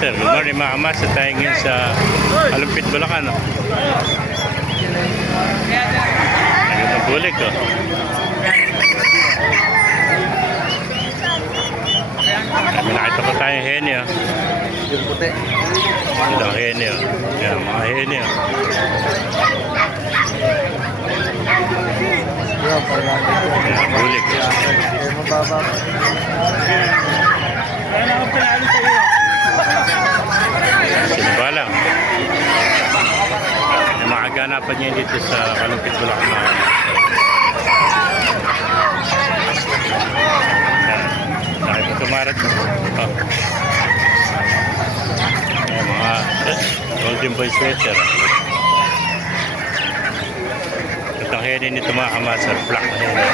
Master. Good morning mga Master. Tayo ngayon sa Alumpit, Bulacan. No? Ayun ang bulik. Oh. Kami nakita pa tayong heni. Oh. Yung puti. Ito ang heni. Oh. Yan, mga heni. Oh. Yung palagi. Yan, bulik. Yung mababa. Sino ba lang? May mga ganapan niya dito sa Alumpit, Bulacan. Dahil po tumarat. Oh. Ayan, mga golden boy sweater. Itong heni nito mga Master, black na heni.